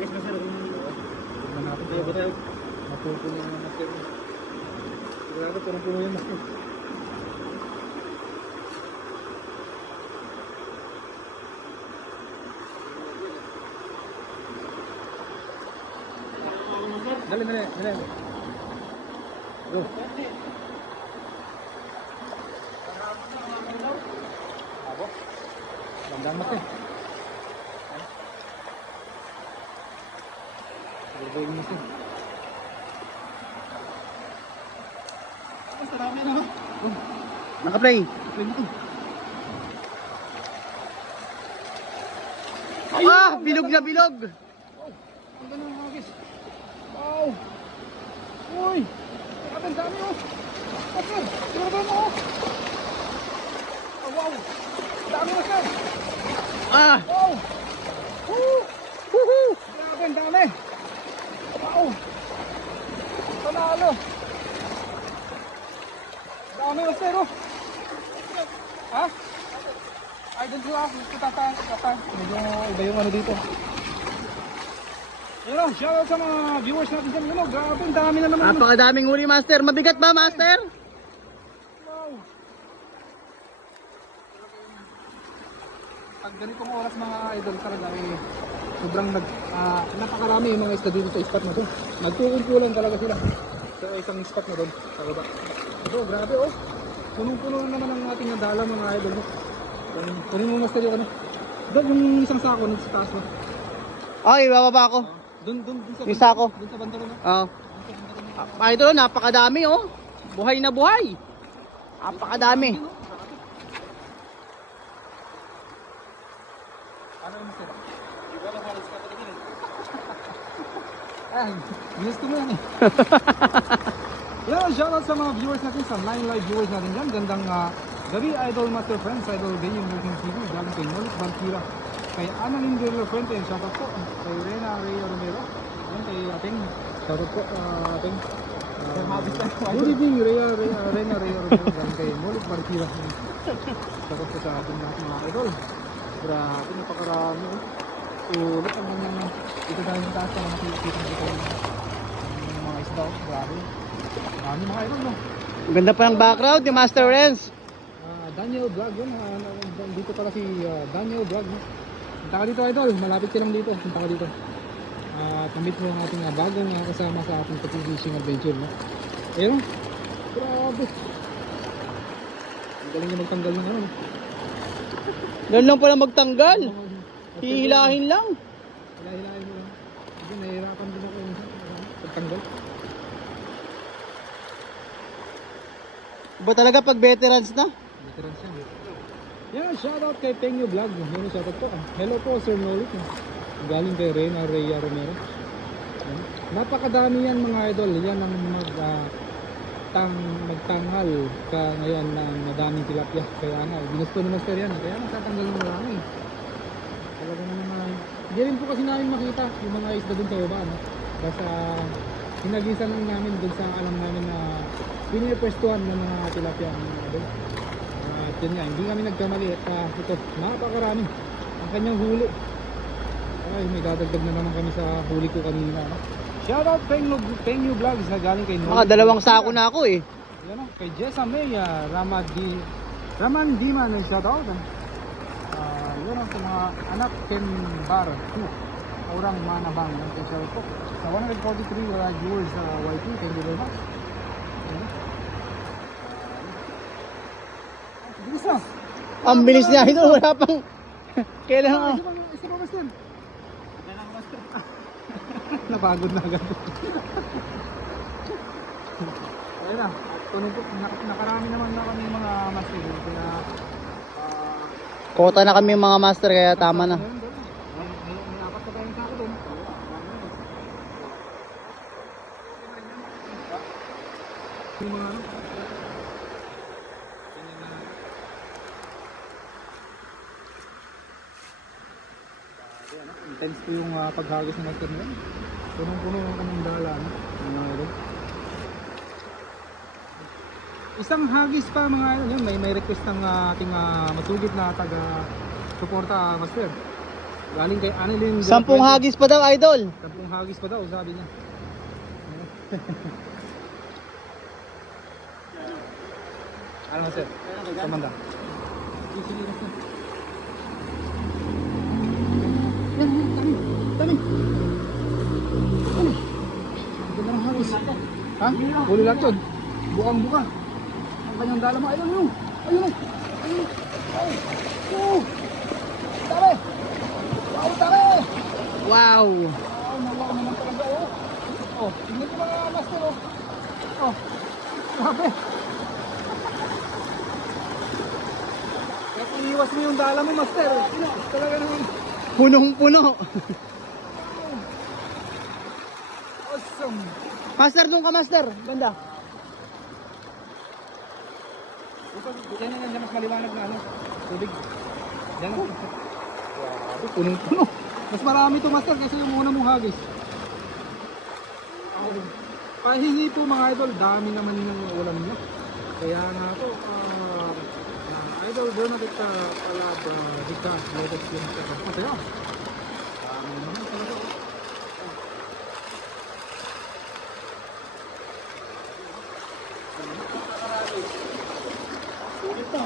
Hagis na sir. Tignan natin. Mapupuno yung master. Sigurado punong-puno yung master. Dali. Go. Ako? Bandang mati. Gagawin mo siya. Sarami na ba? Naka-play. Play mo to. Ah! Bilog na bilog! Ang ganda ng hagis. Wow! Uy! Ang dami oh! Master! Sigurado mo oh! Oh wow! Dami na sir! Ah! Wow! Woo! Woohoo! Grabe ang dami! Wow! Panalo! Dami master oh! Ha? Ay, dun sila ako. Tata. Medyo iba yung ano dito. Yun o, shoutout sa mga viewers natin dyan. Yun o, grabe, ang dami na naman. Napakadaming huli, Master. Mabigat ba, Master? Wow. Pag ganitong oras mga idol talaga eh, sobrang napakarami yung mga isda dito sa spot na to. Nagkukumpulan talaga sila sa isang spot na doon sa baba. So, grabe oh. Punong-puno na naman ang ating nadala mga idol. Kunin mo master yung ano. Doon yung isang sako nung sa taas na. Ay, bababa ako. Doon sa Yung sako. Doon sa bantalo na. Oo. Idol, napakadami, oh. Buhay na buhay. Napakadami. Ano yung master? Iba na halos ka talaga eh. Ay, gusto mo yan eh. Yan, shoutout sa mga viewers natin, sa 9 live viewers natin dyan. Gandang gabi, Idol Master Friends, Idol Day yung Working TV. Galing kay Nolis Balkira. Kay Ana Lindero Fuente, shoutout po. Kay Rena Rhea Romero. Yan, kay Ating. Shoutout po, Ating. Good evening, Rena Rhea Romero. Galing kay Nolis Balkira. Shoutout po sa ating mga idol. Grabe, napakarami. Ulit ang mga ito dahil yung taas na makikita dito yung mga isda. Grabe. Marami mga idol no. Ang ganda pa ng background ni Master Renz. Daniel Vlog yun. Dito pala si Daniel Vlog. No? Punta ka dito idol. Malapit ka lang dito. Punta ka dito. Kamit mo ang ating bagong kasama sa ating fishing adventure. No? Ayun. Grabe. Ang galing na magtanggal ng ano. Doon lang pala magtanggal. Hihilahin lang. Hilahin mo lang. Hindi, nahihirapan din ako yung pagtanggal. Iba talaga pag veterans na. Veterans yan. Yan, shoutout kay Pengyo Vlog. Yan, shoutout po. Hello po, Sir Nolit. Galing kay Rena Rhea Romero. Yan. Napakadami yan mga idol. Yan ang magtanghal ka ngayon na madaming tilapia. Kaya nga, ginusto ni Master yan. Kaya natatanggal ng marami. Talaga naman. Hindi rin po kasi namin makita yung mga isda dun sa baba. No? Basta hinagisan lang namin dun sa alam namin na pinipwestuhan ng mga tilapia mga idol. At yun nga, hindi kami nagkamali at ito, napakarami ang kanyang huli. Ay, may dadagdag na naman kami sa huli ko kanina. No? Shoutout Pengyo Vlogs na galing kay Noel. Mga dalawang sako na ako eh. Yan o, kay Jessa May, Raman Diman, shoutout. Yun o, sa mga anak Ken Bar 2, Orang Manabang, yung shoutout po. Sa 143 viewers sa YT, thank you very much. Bilis na. Ang bilis niya ito. Wala pang... Kailan ako? Isa pa Master. Napagod na agad. Ayun na. Nakarami naman na kami mga master. Kota na kami mga master kaya tama na. May apat na tayong sako doon. Yung mga ano. Intense po yung paghagis ng master nila. Punong-puno ng kaming dala. Mga idol. Isang hagis pa mga idol. Yun, may request ng ating masugid na taga-suporta master. Galing kay Annalyn. 10 hagis pa daw, idol. 10 hagis pa daw, sabi niya. Ano sir? Kamanda. Yan, dami. Dami. Ganda ng hagis. Ha? Huli lang yun. Bukang-buka. Ang kanyang dala mo. Ayun yun. Ayun yun. Ayun. Oh. Dami. Wow, dami. Wow. Wow, nawaw naman talaga. Oh, tingnan ko mga master. Oh. Grabe. Kaya iiwas mo yung dala mo, master. Talaga naman. Punong-puno. Awesome. Master, doon ka, master. Banda. Yan mas maliwanag na ano. Tubig. Yan. Grabe, punong-puno. Mas marami to, master, kasi yung una mong hagis. Pahingi po mga idol, dami naman yung ulam niya. Kaya nga po, idol, doon natin ka palab, dika, lotus yung sa kaya. Dami naman talaga. Sulit na.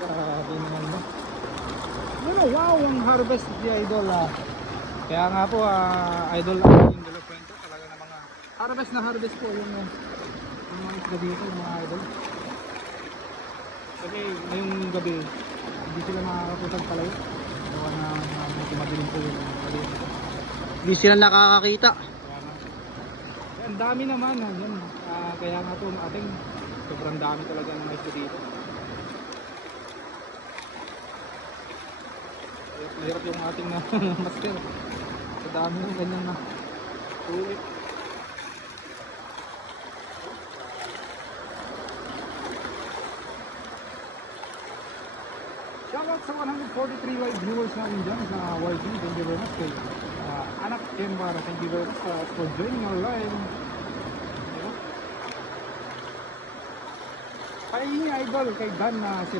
Grabe naman ba? Ano, wow, ang harvest di idol Kaya nga po, idol yung dala kwento talaga ng mga harvest po yung mga isda dito, mga idol. Kasi ngayong gabi, hindi sila makakaputang palayo. Gawa na madilim po yung maliit. Hindi sila nakakakita. Kaya ang dami naman, yan. Kaya nga po ating sobrang dami talaga ng isda dito. Mahirap yung ating master. Sa dami ng ganyan na ulit. Shoutout sa 143 live viewers namin dyan sa YG. Thank you very much kay Anak Kembara. Thank you very much for joining our live. Pahingi idol kay Dan na si